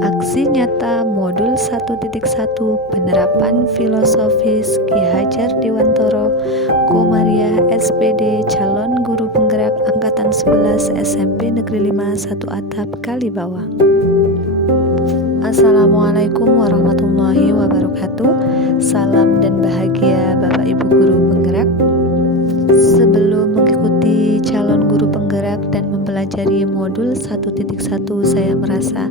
Aksi nyata modul 1.1 penerapan filosofis Ki Hajar Dewantoro Komariah SPD calon guru penggerak angkatan 11 SMP Negeri 5 1 Atap Kalibawang. Assalamualaikum warahmatullahi wabarakatuh. Salam dan bahagia Bapak Ibu guru penggerak. Sebelum mengikuti calon guru penggerak dan mempelajari modul 1.1, saya merasa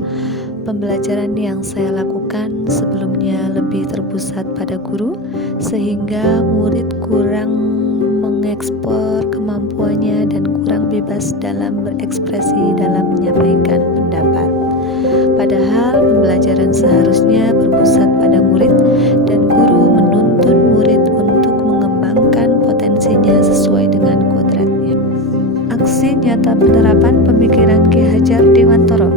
pembelajaran yang saya lakukan sebelumnya lebih terpusat pada guru, sehingga murid kurang mengekspor kemampuannya dan kurang bebas dalam berekspresi dalam menyampaikan pendapat. Padahal pembelajaran seharusnya berpusat pada murid dan guru menuntun murid untuk mengembangkan potensinya sesuai dengan kodratnya. Aksi nyata penerapan pemikiran Ki Hajar Dewantoro.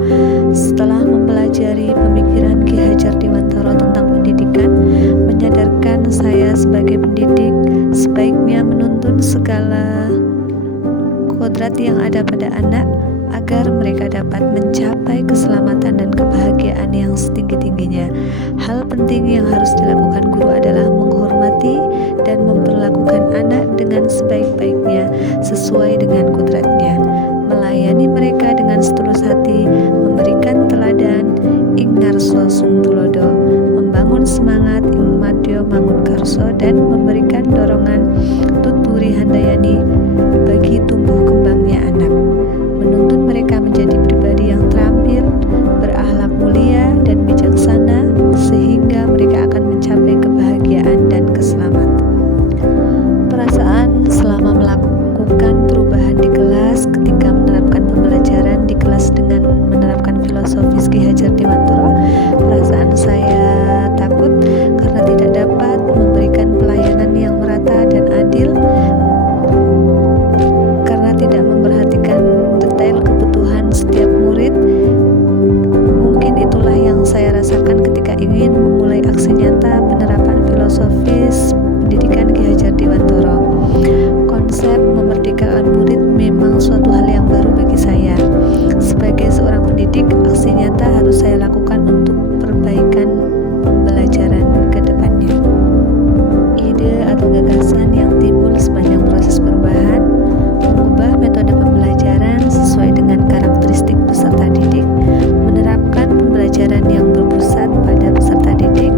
Setelah mempelajari pemikiran Ki Hajar Dewantoro tentang pendidikan, menyadarkan saya sebagai pendidik sebaiknya menuntun segala kodrat yang ada pada anak agar mereka dapat mencapai keselamatan dan kebahagiaan yang setinggi-tingginya. Hal penting yang harus dilakukan guru adalah menghormati dan memperlakukan anak dengan sebaik-baiknya sesuai dengan kodratnya, melayani mereka dengan setulus hati, memberikan teladan ing ngarso sungtulodo, membangun semangat ing madya mangun karso, dan memberikan dorongan tuturi handayani bagi tumbuh kembangnya anak. Menuntun mereka menjadi pribadi yang terampil, berakhlak mulia dan bijaksana, sehingga mereka akan mencapai kebahagiaan dan keselamatan. Perasaan selama melakukan perubahan di kelas ketika menerapkan pembelajaran di kelas dengan menerapkan filosofis Ki Hajar Dewantoro, perasaan saya takut karena tidak dapat memberikan pelayanan yang merata dan adil, karena tidak memperhatikan detail kebutuhan setiap murid. Mungkin itulah yang saya rasakan ketika ingin memulai aksi nyata penerapan filosofis pendidikan Ki Hajar Dewantoro. Konsep memerdekakan murid memang suatu hal yang baru bagi saya. Sebagai seorang pendidik, aksi nyata harus saya lakukan untuk perbaikan pembelajaran ke depannya. Ide atau gagasan yang timbul sepanjang proses perubahan, mengubah metode pembelajaran sesuai dengan karakteristik peserta didik, menerapkan pembelajaran yang berpusat pada peserta didik,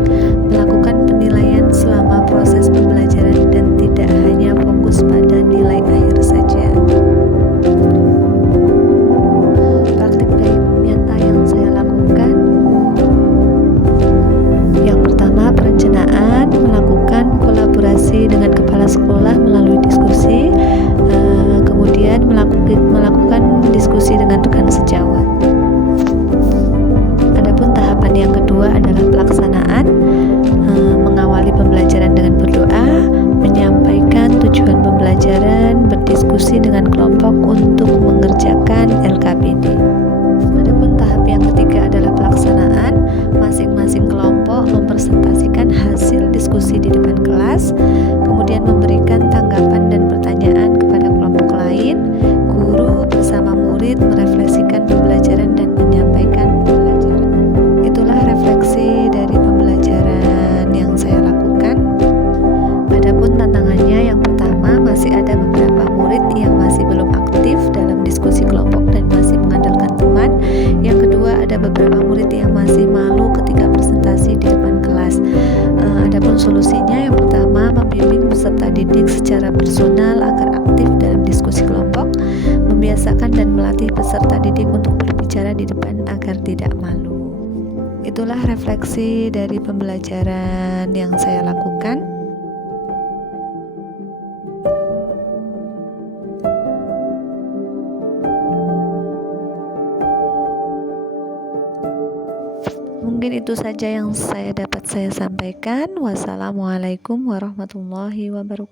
melakukan penilaian selama proses pembelajaran dan tidak hanya fokus pada nilai akhir saja. Praktik baik nyata yang saya lakukan, yang pertama, perencanaan, melakukan kolaborasi dengan kepala sekolah melalui diskusi, kemudian melakukan diskusi dengan rekan sejawat. Adapun tahapan yang kedua adalah pelaksanaan, mengawali pembelajaran dengan berdoa, menyampaikan tujuan pembelajaran, berdiskusi dengan kelompok untuk mengerjakan LKPD. Adapun tahap yang ketiga adalah pelaksanaan, masing-masing kelompok mempresentasikan hasil diskusi di depan kelas, kemudian memberikan tanggapan dan pertanyaan kepada kelompok lain. Guru bersama murid merefleksikan pembelajaran dan menyampaikan pembelajaran. Itulah refleksi dari pembelajaran yang saya lakukan. Adapun tantangannya, yang pertama, masih ada beberapa murid yang masih belum aktif dalam diskusi kelompok dan masih mengandalkan teman. Yang kedua, ada beberapa murid yang masih malu ketika presentasi di depan kelas. Adapun solusinya, yang pertama, membimbing peserta didik secara personal agar aktif dalam diskusi kelompok, membiasakan dan melatih peserta didik untuk berbicara di depan agar tidak malu. Itulah refleksi dari pembelajaran yang saya lakukan. Mungkin itu saja yang dapat saya sampaikan. Wassalamualaikum warahmatullahi wabarakatuh.